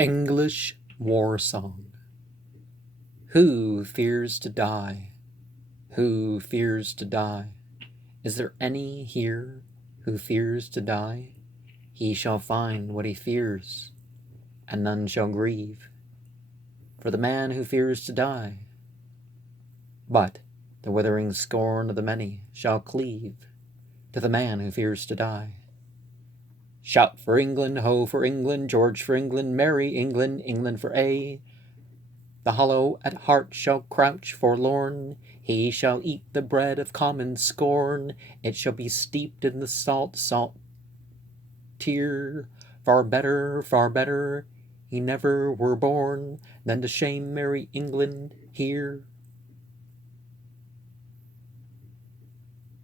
English War Song. Who fears to die? Who fears to die? Is there any here who fears to die? He shall find what he fears, and none shall grieve for the man who fears to die. But the withering scorn of the many shall cleave to the man who fears to die. Shout for England, ho for England, George for England, merry England, England for aye. The hollow at heart shall crouch forlorn, he shall eat the bread of common scorn, it shall be steeped in the salt tear. Far better, he never were born, than to shame merry England here.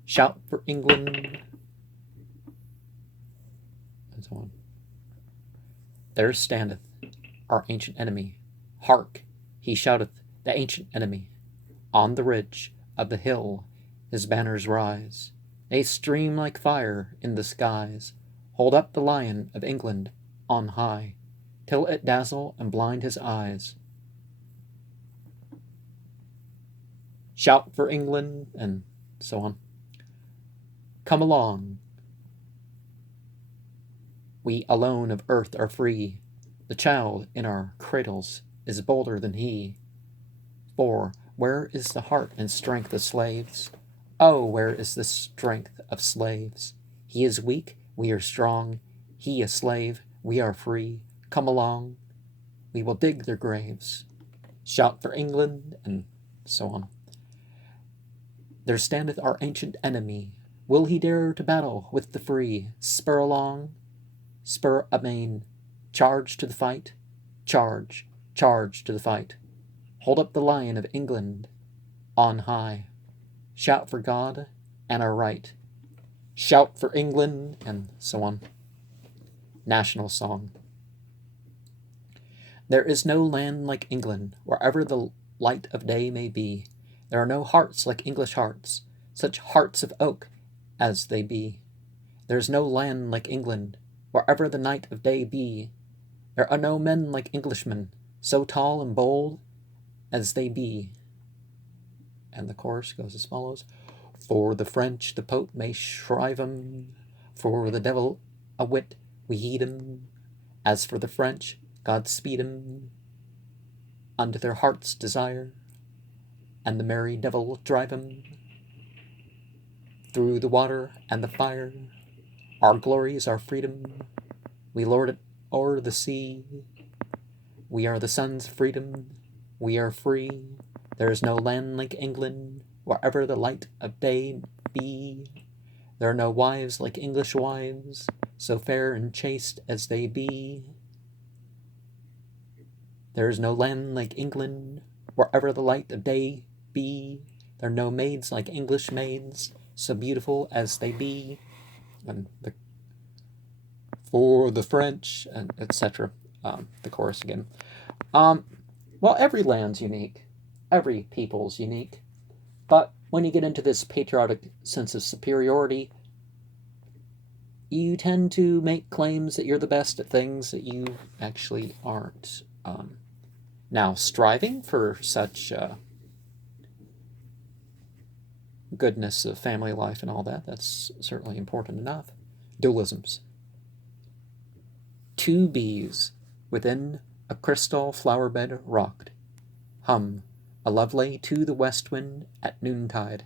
Shout for England, and so on. There standeth our ancient enemy. Hark, he shouteth, the ancient enemy. On the ridge of the hill his banners rise. They stream like fire in the skies. Hold up the Lion of England on high, till it dazzle and blind his eyes. Shout for England, and so on. Come along. We alone of earth are free. The child in our cradles is bolder than he. For where is the heart and strength of slaves? Oh, where is the strength of slaves? He is weak, we are strong. He a slave, we are free. Come along, we will dig their graves. Shout for England, and so on. There standeth our ancient enemy. Will he dare to battle with the free? Spur along, spur amain. Charge to the fight, charge to the fight. Hold up the Lion of England on high. Shout for God and our right. Shout for England, and so on. National Song. There is no land like England, wherever the light of day may be. There are no hearts like English hearts, such hearts of oak as they be. There is no land like England, wherever the night of day be. There are no men like Englishmen, so tall and bold as they be. And the chorus goes as follows. For the French the Pope may shrive 'em, for the devil a wit we heed 'em. As for the French, God speed 'em unto their heart's desire, and the merry devil drive 'em through the water and the fire. Our glory is our freedom, we lord it o'er the sea. We are the sons of freedom, we are free. There is no land like England, wherever the light of day be. There are no wives like English wives, so fair and chaste as they be. There is no land like England, wherever the light of day be. There are no maids like English maids, so beautiful as they be. And for the French, and etc. The chorus again. Well, every land's unique. Every people's unique. But when you get into this patriotic sense of superiority, you tend to make claims that you're the best at things that you actually aren't. Now, striving for such goodness of family life and all that, that's certainly important enough. Dualisms. Two bees within a crystal flower bed rocked, hum a love lay to the west wind at noontide.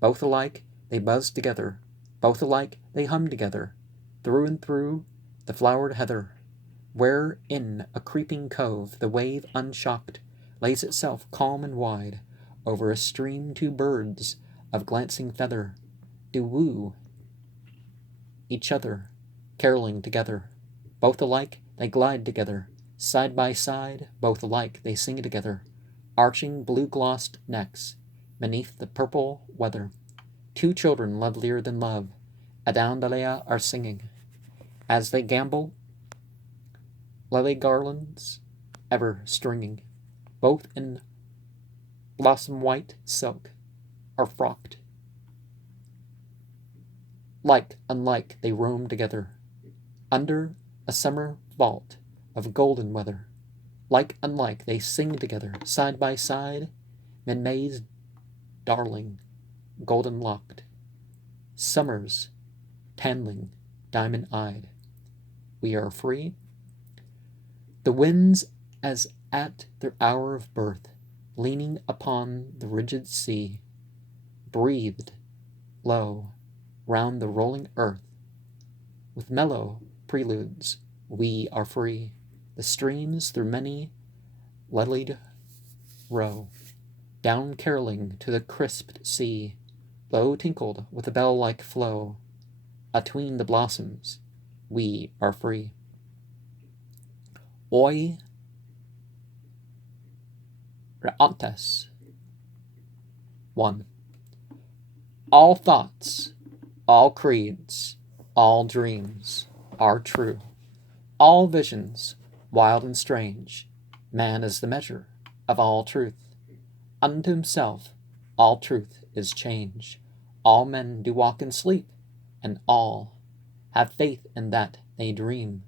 Both alike they buzzed together, both alike they hummed together, through and through the flowered heather, where in a creeping cove the wave unshocked lays itself calm and wide. Over a stream two birds of glancing feather do woo each other, caroling together. Both alike they glide together, side by side, both alike they sing together, arching blue-glossed necks beneath the purple weather. Two children lovelier than love adown the lea are singing, as they gambol, lily garlands ever stringing. Both in blossom white silk are frocked. Like unlike they roam together under a summer vault of golden weather. Like unlike they sing together, side by side, mid May's darling, golden locked. Summer's tanling, diamond-eyed. We are free. The winds, as at their hour of birth, leaning upon the rigid sea, breathed low round the rolling earth. With mellow preludes, we are free. The streams through many lilied row, down caroling to the crisped sea, low tinkled with a bell-like flow. Atween the blossoms, we are free. Oi Rheontes. 1. All thoughts, all creeds, all dreams are true. All visions, wild and strange, man is the measure of all truth. Unto himself all truth is change. All men do walk and sleep, and all have faith in that they dream.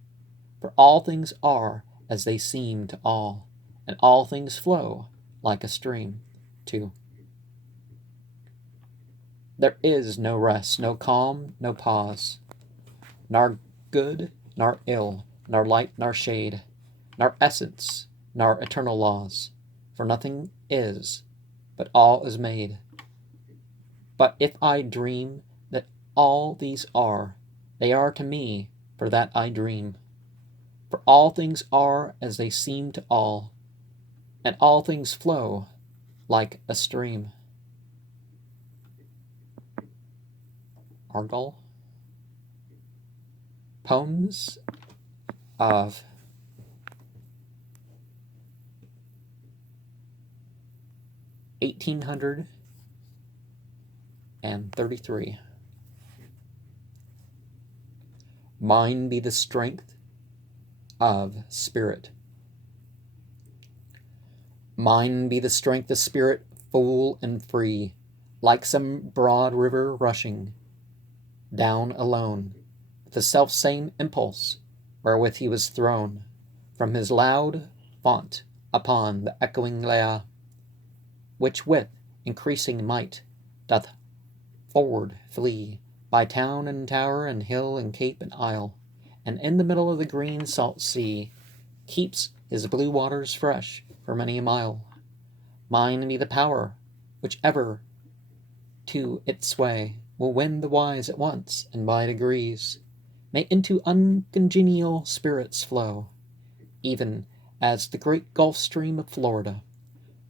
For all things are as they seem to all, and all things flow like a stream. 2. There is no rest, no calm, no pause, nor good, nor ill, nor light, nor shade, nor essence, nor eternal laws. For nothing is, but all is made. But if I dream that all these are, they are to me, for that I dream. For all things are as they seem to all, and all things flow like a stream. Argyle. Poems of (1833). Mine be the strength of spirit. Mine be the strength of spirit, full and free, like some broad river rushing down alone, with the self-same impulse wherewith he was thrown from his loud font upon the echoing Lea, which with increasing might doth forward flee by town and tower and hill and cape and isle, and in the middle of the green salt sea keeps his blue waters fresh for many a mile. Mine be the power which ever to its sway will win the wise at once, and by degrees may into uncongenial spirits flow, even as the great Gulf Stream of Florida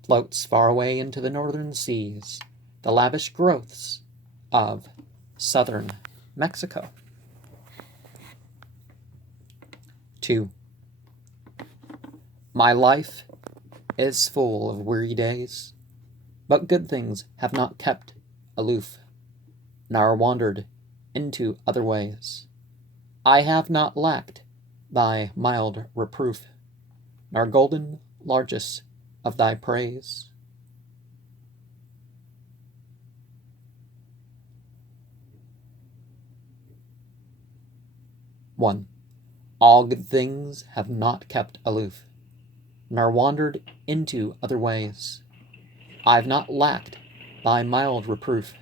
floats far away into the northern seas, the lavish growths of southern Mexico. 2. My life is full of weary days, but good things have not kept aloof, nor wandered into other ways. I have not lacked thy mild reproof, nor golden largesse of thy praise. One. All good things have not kept aloof, nor wandered into other ways. I have not lacked thy mild reproof,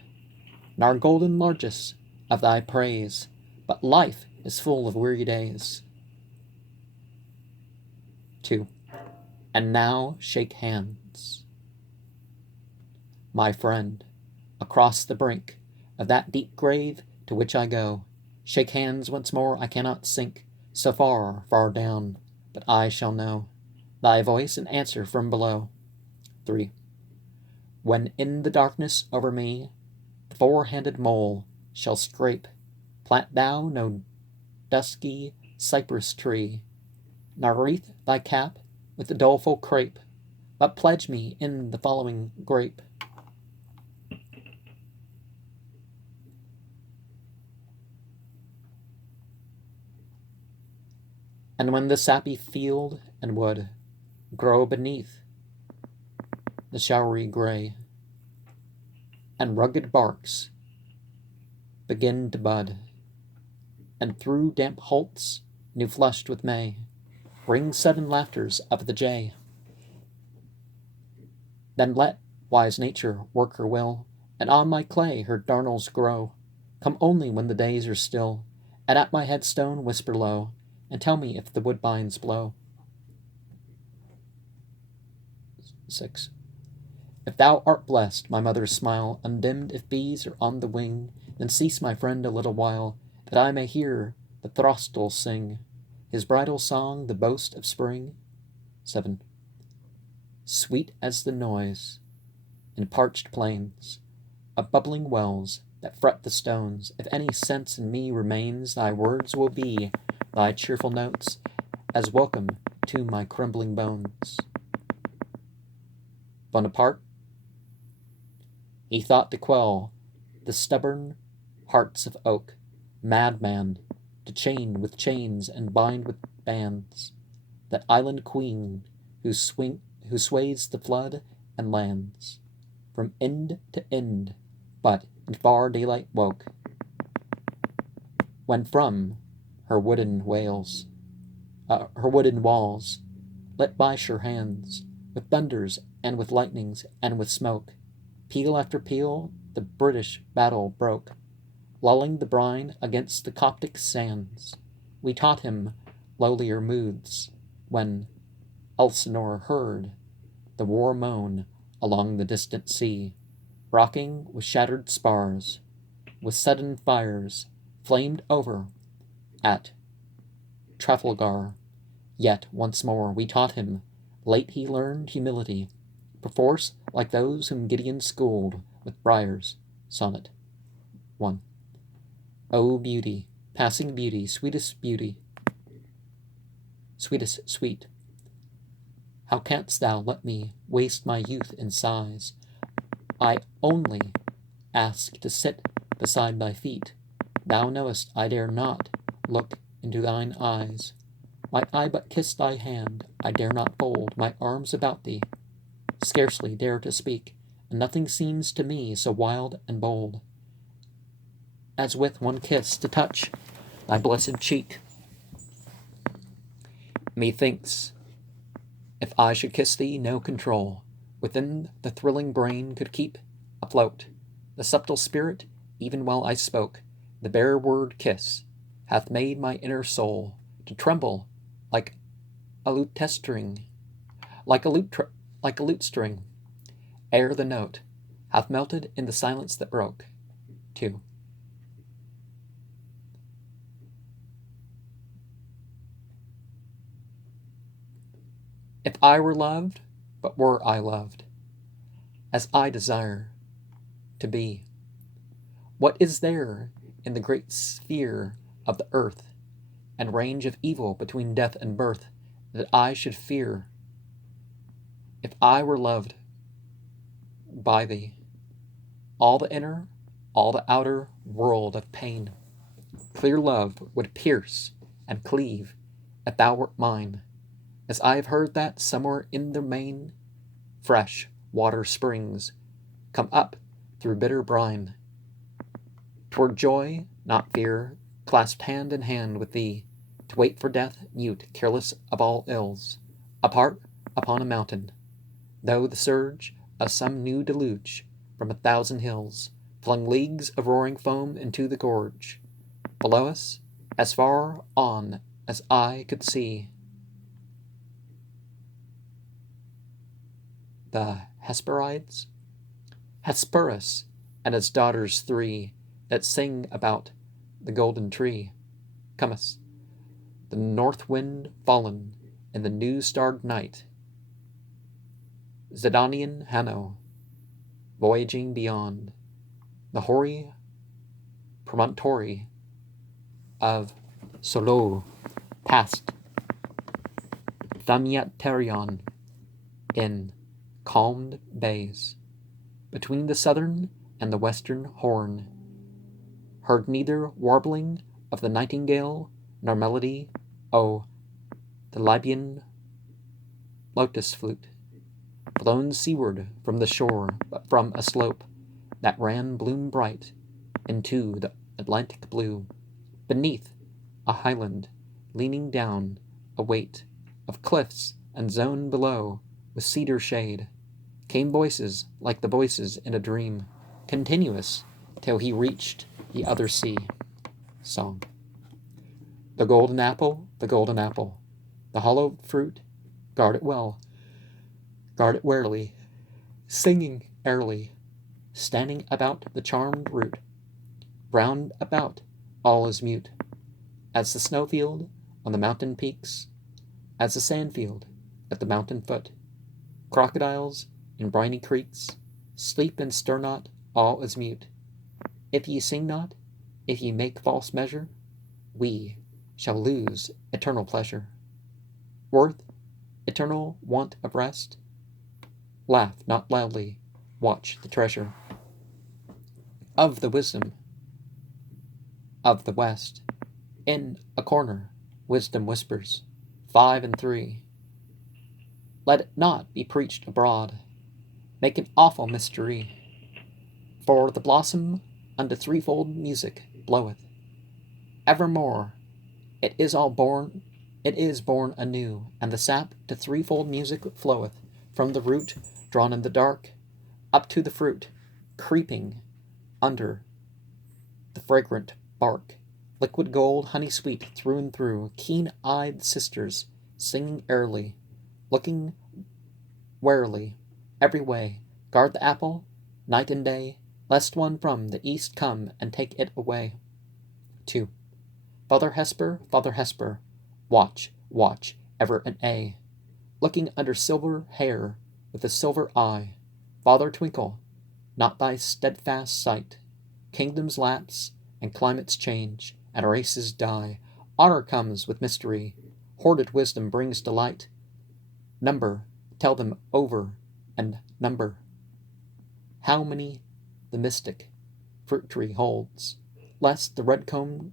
nor golden largesse of thy praise, but life is full of weary days. 2. And now shake hands, my friend, across the brink of that deep grave to which I go. Shake hands once more, I cannot sink so far, far down, but I shall know thy voice and answer from below. 3. When in the darkness over me the four-handed mole shall scrape, plant thou no dusky cypress tree, nor wreath thy cap with the doleful crape, but pledge me in the following grape. And when the sappy field and wood grow beneath the showery gray, and rugged barks begin to bud, and through damp holts new flushed with May, ring sudden laughters of the jay. Then let wise nature work her will, and on my clay her darnels grow. Come only when the days are still, and at my headstone whisper low, and tell me if the woodbines blow. 6. If thou art blessed, my mother's smile, undimmed if bees are on the wing, then cease, my friend, a little while, that I may hear the throstle sing, his bridal song, the boast of spring. 7. Sweet as the noise, in parched plains, of bubbling wells that fret the stones, if any sense in me remains, thy words will be, thy cheerful notes, as welcome to my crumbling bones. Buonaparte. He thought to quell the stubborn hearts of oak, madman, to chain with chains and bind with bands, that island queen who sways the flood and lands, from end to end, but in far daylight woke, when from her wooden walls, lit by sure hands, with thunders and with lightnings and with smoke, peal after peal the British battle broke, lulling the brine against the Coptic sands. We taught him lowlier moods, when Elsinore heard the war moan along the distant sea, rocking with shattered spars, with sudden fires, flamed over at Trafalgar. Yet once more we taught him, late he learned humility, perforce like those whom Gideon schooled with briars. Sonnet 1. O beauty, passing beauty, sweetest sweet, how canst thou let me waste my youth in sighs? I only ask to sit beside thy feet. Thou knowest I dare not look into thine eyes. Might I but kiss thy hand, I dare not fold my arms about thee, scarcely dare to speak, and nothing seems to me so wild and bold, as with one kiss to touch thy blessed cheek. Methinks, if I should kiss thee, no control within the thrilling brain could keep afloat the subtle spirit, even while I spoke. The bare word kiss hath made my inner soul to tremble like a lute string, ere the note hath melted in the silence that broke. 2. If I were loved, but were I loved, as I desire to be, what is there in the great sphere of the earth, and range of evil between death and birth, that I should fear? If I were loved by thee, all the inner, all the outer world of pain, clear love would pierce and cleave, if thou wert mine. As I have heard that somewhere in the main, fresh water springs come up through bitter brine. Toward joy, not fear, clasped hand in hand with thee, to wait for death, mute, careless of all ills, apart upon a mountain, though the surge of some new deluge from 1,000 hills flung leagues of roaring foam into the gorge. Below us, as far on as eye could see, the Hesperides, Hesperus and his daughters 3, that sing about the golden tree. Cometh the north wind fallen in the new-starred night, Zidonian Hanno, voyaging beyond the hoary promontory of Solo, past Thamiaterion, in calmed bays, between the southern and the western horn, heard neither warbling of the nightingale nor melody, oh, the Libyan lotus flute, blown seaward from the shore, but from a slope that ran bloom bright into the Atlantic blue, beneath a highland, leaning down a weight of cliffs and zone below with cedar shade, came voices like the voices in a dream, continuous till he reached the other sea. Song. The golden apple, the hollow fruit, guard it well, guard it warily, singing airily, standing about the charmed root. Round about all is mute, as the snowfield on the mountain peaks, as the sandfield at the mountain foot. Crocodiles in briny creeks sleep and stir not, all is mute. If ye sing not, if ye make false measure, we shall lose eternal pleasure. Worth, eternal want of rest, laugh not loudly, watch the treasure of the wisdom of the West. In a corner, wisdom whispers, 5 and 3. Let it not be preached abroad, make an awful mystery. For the blossom unto threefold music bloweth, evermore it is born anew, and the sap to threefold music floweth, from the root drawn in the dark, up to the fruit, creeping under the fragrant bark. Liquid gold, honey sweet through and through, keen-eyed sisters, singing airily, looking warily every way. Guard the apple, night and day, lest one from the east come and take it away. 2. Father Hesper, watch, watch, ever and aye, looking under silver hair with a silver eye. Father Twinkle, not thy steadfast sight. Kingdoms lapse, and climates change, and races die. Honor comes with mystery, hoarded wisdom brings delight. Number, tell them over, and number how many the mystic fruit tree holds, lest the red-combed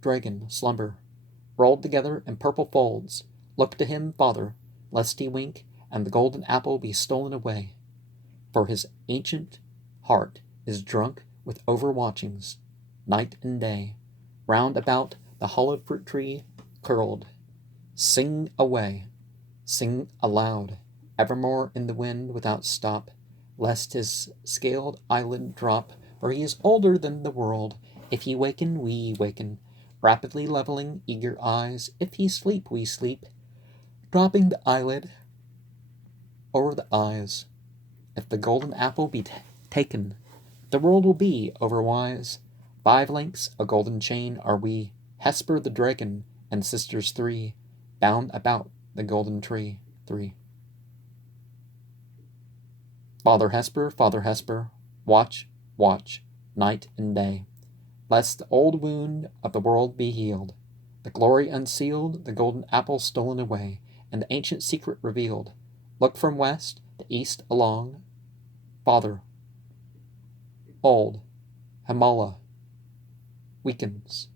dragon slumber, rolled together in purple folds. Look to him, Father, lest he wink, and the golden apple be stolen away. For his ancient heart is drunk with overwatchings, night and day, round about the hollowed fruit tree curled. Sing away, sing aloud, evermore in the wind without stop, lest his scaled eyelid drop, for he is older than the world. If he waken, we waken, rapidly leveling eager eyes. If he sleep, we sleep, dropping the eyelid over the eyes. If the golden apple be taken, the world will be overwise. 5 links, a golden chain are we, Hesper the dragon, and sisters 3, bound about the golden tree. 3. Father Hesper, watch, watch, night and day, lest the old wound of the world be healed, the glory unsealed, the golden apple stolen away, and the ancient secret revealed. Look from west to east along, Father. Old Himalaya weakens.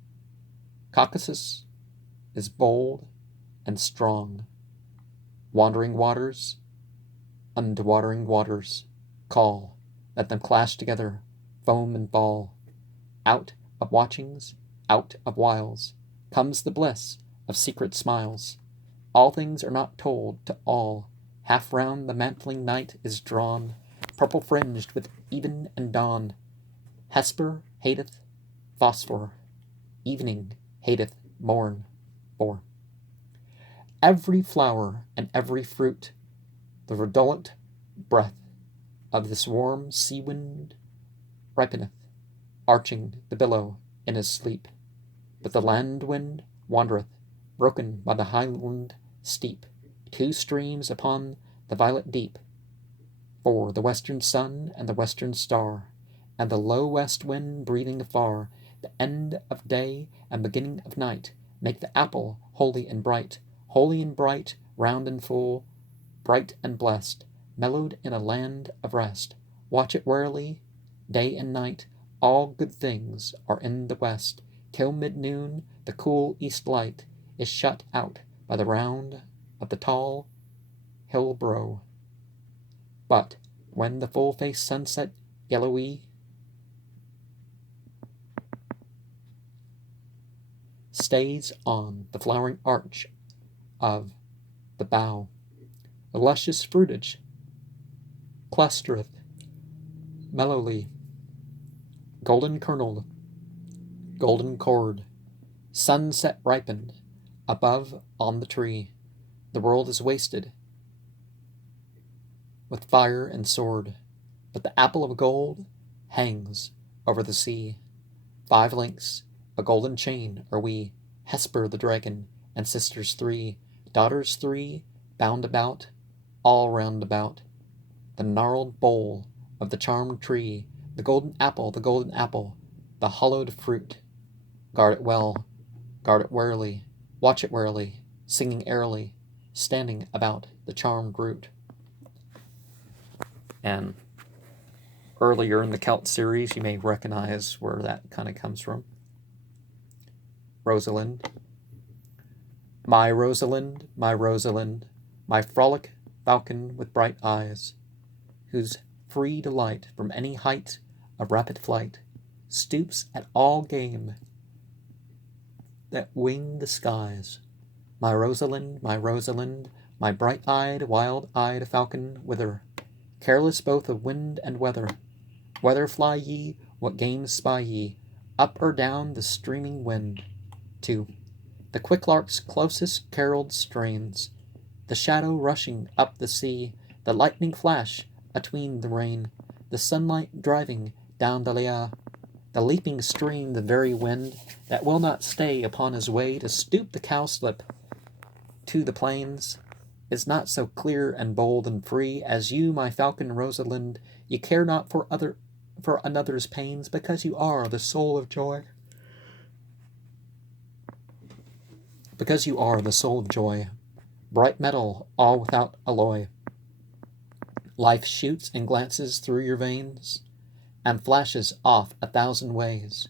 Caucasus is bold and strong. Wandering waters unto watering waters call. Let them clash together, foam and fall. Out of watchings, out of wiles, comes the bliss of secret smiles. All things are not told to all. Half round the mantling night is drawn, purple fringed with even and dawn. Hesper hateth phosphor, evening hateth morn. 4. Every flower and every fruit, the redolent breath of this warm sea wind ripeneth, arching the billow in his sleep. But the land wind wandereth, broken by the highland steep, 2 streams upon the violet deep. For the western sun and the western star, and the low west wind breathing afar, the end of day and beginning of night, make the apple holy and bright, round and full, bright and blessed, mellowed in a land of rest. Watch it warily, day and night, all good things are in the west, till mid-noon the cool east light is shut out by the round of the tall hill brow. But when the full-faced sunset yellowy stays on the flowering arch of the bough. The luscious fruitage clustereth mellowly, golden kernelled, golden cored, sunset ripened, above on the tree. The world is wasted with fire and sword, but the apple of gold hangs over the sea. 5 links, a golden chain, are we, Hesper the dragon, and sisters 3, daughters 3, bound about, all round about, the gnarled bole of the charmed tree, the golden apple, the hollowed fruit. Guard it well, guard it warily, watch it warily, singing airily, standing about the charmed root. And earlier in the Celt series, you may recognize where that kind of comes from. Rosalind. My Rosalind, my Rosalind, my frolic falcon with bright eyes, whose free delight from any height of rapid flight stoops at all game that wing the skies. My Rosalind, my bright-eyed, wild-eyed falcon wither, careless both of wind and weather. Whether fly ye, what game spy ye, up or down the streaming wind? 2. The quick lark's closest carolled strains, the shadow rushing up the sea, the lightning flash atween the rain, the sunlight driving down the lea, the leaping stream, the very wind that will not stay upon his way to stoop the cowslip to the plains, is not so clear and bold and free as you, my falcon Rosalind. You care not for another's pains, because you are the soul of joy. Because you are the soul of joy, bright metal, all without alloy. Life shoots and glances through your veins, and flashes off 1,000 ways,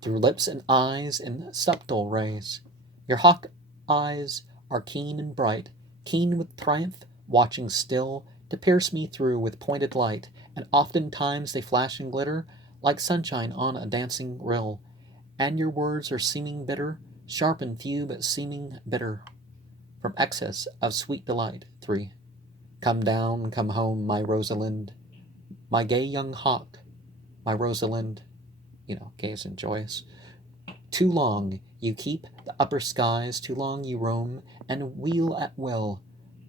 through lips and eyes in subtle rays. Your hawk eyes are keen and bright, keen with triumph, watching still, to pierce me through with pointed light, and oftentimes they flash and glitter, like sunshine on a dancing rill. And your words are seeming bitter, sharp and few, but seeming bitter, from excess of sweet delight. 3. Come down, come home, my Rosalind, my gay young hawk, my Rosalind, gay and joyous. Too long you keep the upper skies, too long you roam and wheel at will,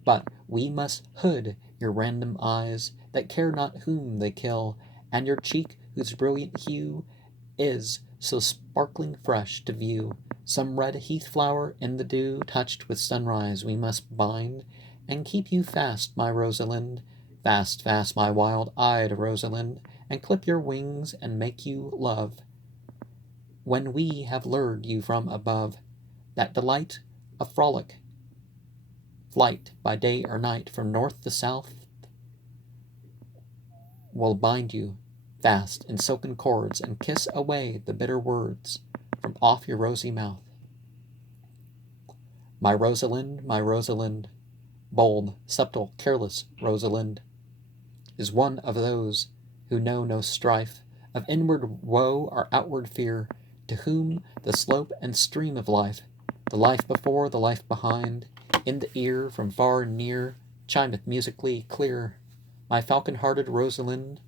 but we must hood your random eyes that care not whom they kill, and your cheek whose brilliant hue is so sparkling fresh to view. Some red heath flower in the dew, touched with sunrise, we must bind and keep you fast, my Rosalind, fast, fast, my wild-eyed Rosalind, and clip your wings and make you love. When we have lured you from above, that delight of frolic, flight by day or night from north to south, will bind you fast in silken cords and kiss away the bitter words from off your rosy mouth. My Rosalind, bold, subtle, careless Rosalind, is one of those who know no strife of inward woe or outward fear, to whom the slope and stream of life, the life before, the life behind, in the ear from far and near, chimeth musically clear. My falcon-hearted Rosalind,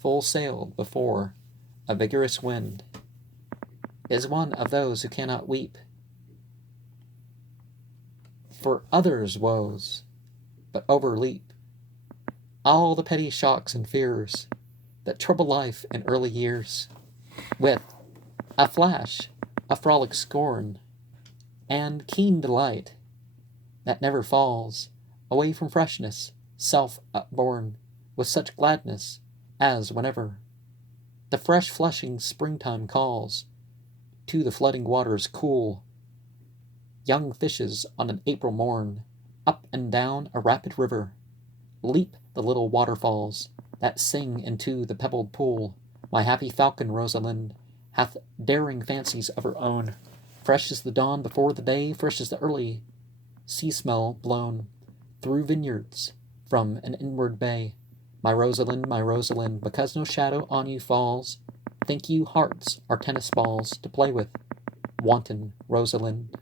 full sailed before a vigorous wind, is one of those who cannot weep for others' woes, but overleap all the petty shocks and fears that trouble life in early years, with a flash, a frolic scorn, and keen delight that never falls away from freshness, self-upborn, with such gladness as whenever the fresh flushing springtime calls to the flooding waters cool, young fishes on an April morn, up and down a rapid river, leap the little waterfalls that sing into the pebbled pool. My happy falcon Rosalind hath daring fancies of her own, fresh as the dawn before the day, fresh as the early sea smell blown through vineyards from an inward bay. My Rosalind, because no shadow on you falls, think you hearts are tennis balls to play with, wanton Rosalind.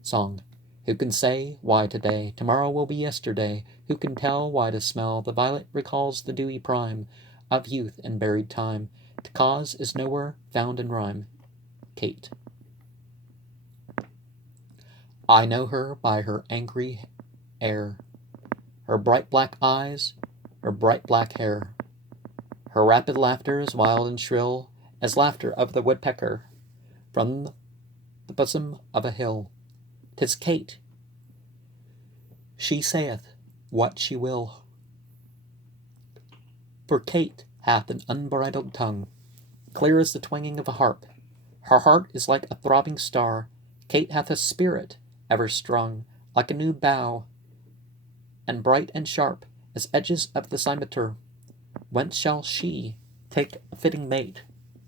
Song. Who can say why today, tomorrow will be yesterday? Who can tell why to smell the violet recalls the dewy prime of youth and buried time? The cause is nowhere found in rhyme. Kate. I know her by her angry air, her bright black eyes, her bright black hair. Her rapid laughter is wild and shrill as laughter of the woodpecker from the bosom of a hill. 'Tis Kate. She saith what she will. For Kate hath an unbridled tongue, clear as the twanging of a harp. Her heart is like a throbbing star. Kate hath a spirit ever strung, like a new bow, and bright and sharp as edges of the cimeter. Whence shall she take a fitting mate?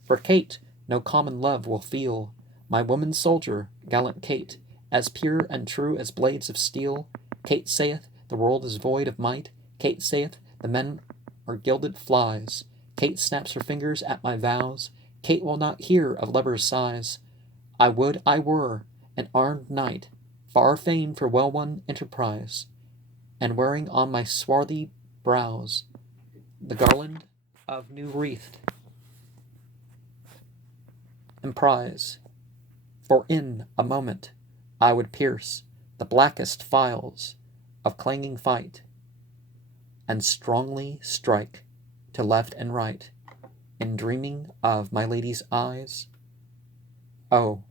For Kate no common love will feel. My woman soldier, gallant Kate, as pure and true as blades of steel. Kate saith the world is void of might. Kate saith the men are gilded flies. Kate snaps her fingers at my vows. Kate will not hear of lovers' sighs. I would I were an armed knight, far famed for well-won enterprise, and wearing on my swarthy brows the garland of new wreathed emprise. For in a moment I would pierce the blackest files of clanging fight, and strongly strike to left and right, in dreaming of my lady's eyes. Oh,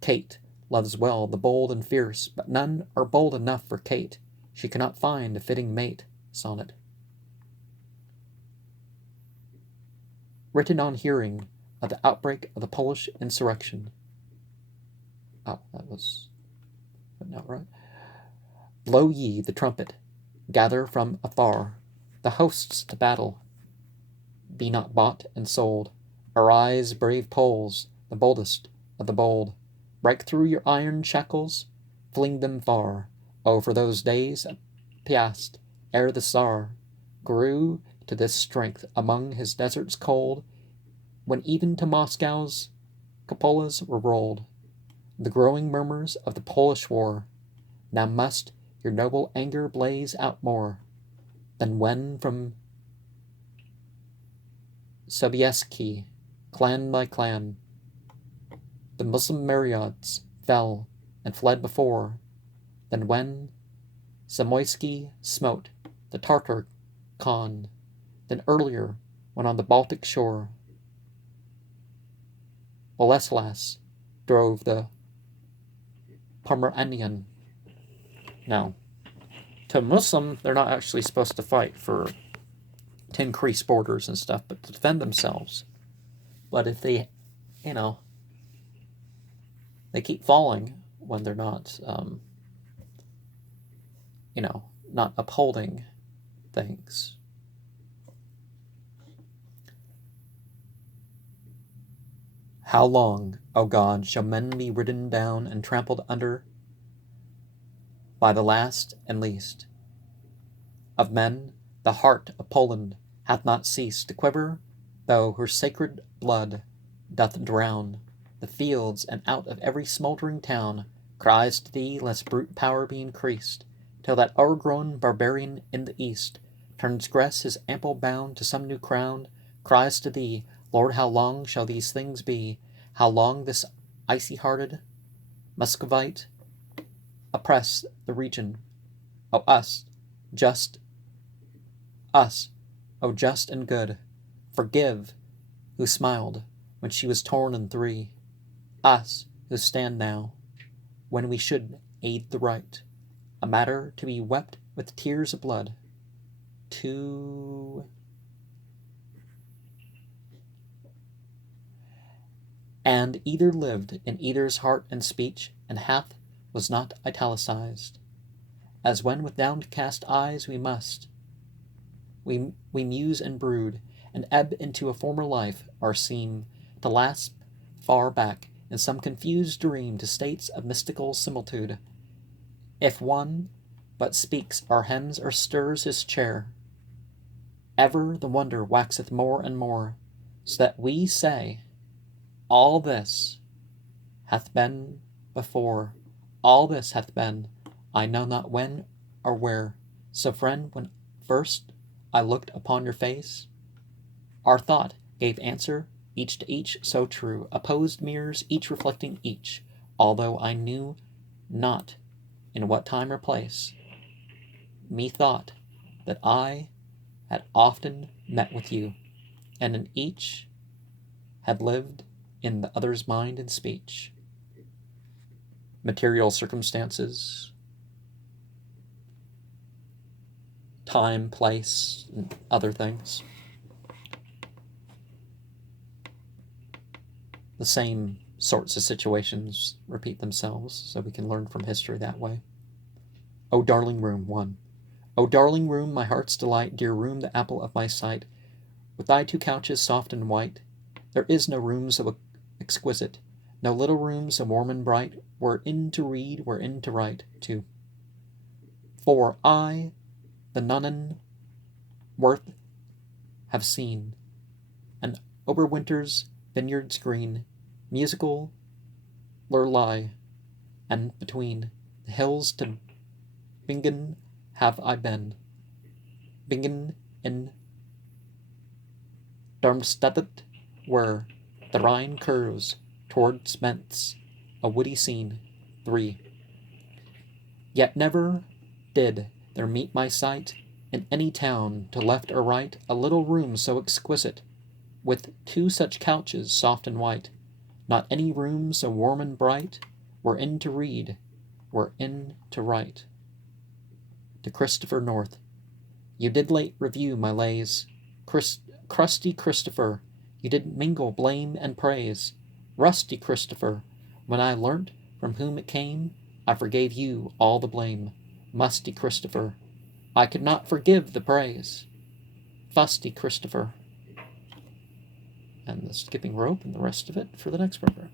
Kate loves well the bold and fierce, but none are bold enough for Kate. She cannot find a fitting mate. Sonnet. Written on hearing of the outbreak of the Polish insurrection. Oh, that was not right. Blow ye the trumpet, gather from afar the hosts to battle. Be not bought and sold. Arise, brave Poles, the boldest of the bold. Break through your iron shackles, fling them far. Oh, for those days past, ere the Tsar grew to this strength among his deserts cold, when even to Moscow's cupolas were rolled the growing murmurs of the Polish war. Now must your noble anger blaze out more than when from Sobieski, clan by clan, the Muslim myriads fell and fled before, than when Zamoyski smote the Tartar Khan, than earlier when on the Baltic shore Boleslas drove the Pomeranian. Now, to Muslim, they're not actually supposed to fight to increase borders and stuff, but to defend themselves. But if they, they keep falling when they're not, not upholding things. How long, O God, shall men be ridden down and trampled under by the last and least of men? The heart of Poland hath not ceased to quiver, though her sacred blood doth drown the fields, and out of every smouldering town cries to thee, lest brute power be increased, till that o'ergrown barbarian in the east transgress his ample bound to some new crown, cries to thee, Lord, how long shall these things be? How long this icy-hearted Muscovite oppress the region? O us, O just and good, forgive, who smiled when she was torn in three, us, who stand now, when we should aid the right, a matter to be wept with tears of blood, and either lived in either's heart and speech, and hath was not italicized, as when with downcast eyes we muse and brood, and ebb into a former life, are seen to last far back in some confused dream to states of mystical similitude. If one but speaks or hems or stirs his chair, ever the wonder waxeth more and more, so that we say, all this hath been before, All this hath been, I know not when or where. So, friend, when first I looked upon your face, our thought gave answer, each to each so true, opposed mirrors, each reflecting each, although I knew not in what time or place. Methought that I had often met with you, and in each had lived in the other's mind and speech. Material circumstances, time, place, and other things. The same sorts of situations repeat themselves, so we can learn from history that way. O darling room, 1. O darling room, my heart's delight, dear room, the apple of my sight, with thy 2 couches soft and white, there is no room so exquisite, no little room so warm and bright, wherein to read, wherein to write. 2. For I, the Nonnen worth, have seen, and over winter's vineyards green, musical Lurlei, and between the hills to Bingen have I been. Bingen in Darmstadt, where the Rhine curves towards Mentz, a woody scene. 3. Yet never did there meet my sight in any town, to left or right, a little room so exquisite, with 2 such couches soft and white, not any room so warm and bright, wherein to read, wherein to write. To Christopher North. You did late review my lays, crusty Christopher, you did mingle blame and praise. Rusty Christopher, when I learnt from whom it came, I forgave you all the blame. Musty Christopher, I could not forgive the praise. Fusty Christopher. And the skipping rope and the rest of it for the next program.